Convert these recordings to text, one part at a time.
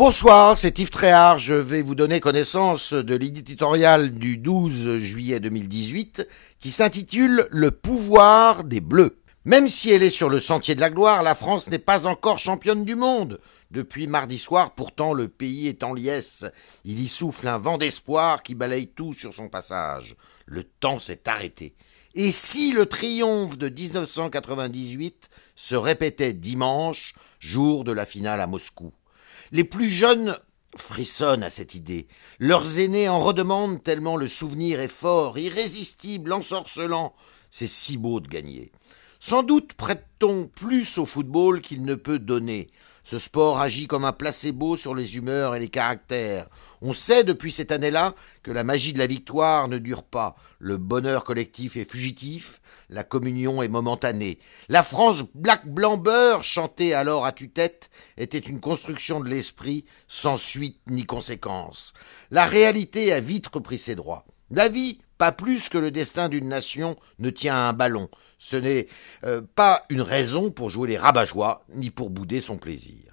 Bonsoir, c'est Yves Tréhard. Je vais vous donner connaissance de l'éditorial du 12 juillet 2018 qui s'intitule « Le pouvoir des Bleus ». Même si elle est sur le sentier de la gloire, la France n'est pas encore championne du monde. Depuis mardi soir, pourtant, le pays est en liesse. Il y souffle un vent d'espoir qui balaye tout sur son passage. Le temps s'est arrêté. Et si le triomphe de 1998 se répétait dimanche, jour de la finale à Moscou? Les plus jeunes frissonnent à cette idée. Leurs aînés en redemandent tellement le souvenir est fort, irrésistible, ensorcelant. C'est si beau de gagner. Sans doute prête-t-on plus au football qu'il ne peut donner. Ce sport agit comme un placebo sur les humeurs et les caractères. On sait depuis cette année-là que la magie de la victoire ne dure pas. Le bonheur collectif est fugitif, la communion est momentanée. La France black-blanc-beurre, chantée alors à tue-tête, était une construction de l'esprit sans suite ni conséquence. La réalité a vite repris ses droits. La vie, pas plus que le destin d'une nation, ne tient à un ballon. Ce n'est pas une raison pour jouer les rabat-joie, ni pour bouder son plaisir.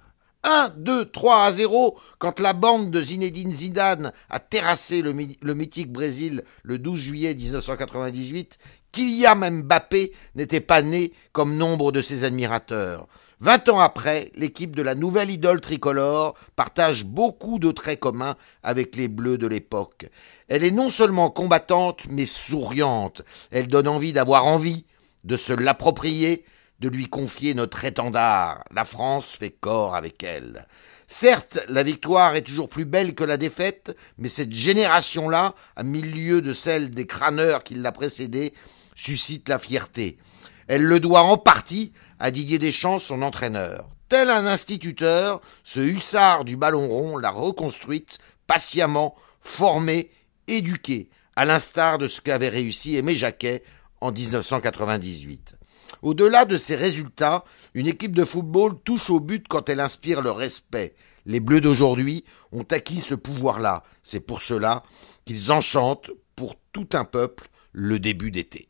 1, 2, 3-0, quand la bande de Zinedine Zidane a terrassé le mythique Brésil le 12 juillet 1998, Kylian Mbappé n'était pas né comme nombre de ses admirateurs. 20 ans après, l'équipe de la nouvelle idole tricolore partage beaucoup de traits communs avec les Bleus de l'époque. Elle est non seulement combattante, mais souriante. Elle donne envie d'avoir envie, de se l'approprier, de lui confier notre étendard. La France fait corps avec elle. Certes, la victoire est toujours plus belle que la défaite, mais cette génération-là, à milieu de celle des crâneurs qui l'a précédée, suscite la fierté. Elle le doit en partie à Didier Deschamps, son entraîneur. Tel un instituteur, ce hussard du ballon rond l'a reconstruite, patiemment, formée, éduquée, à l'instar de ce qu'avait réussi Aimé Jacquet en 1998. Au-delà de ces résultats, une équipe de football touche au but quand elle inspire le respect. Les Bleus d'aujourd'hui ont acquis ce pouvoir-là. C'est pour cela qu'ils enchantent, pour tout un peuple, le début d'été.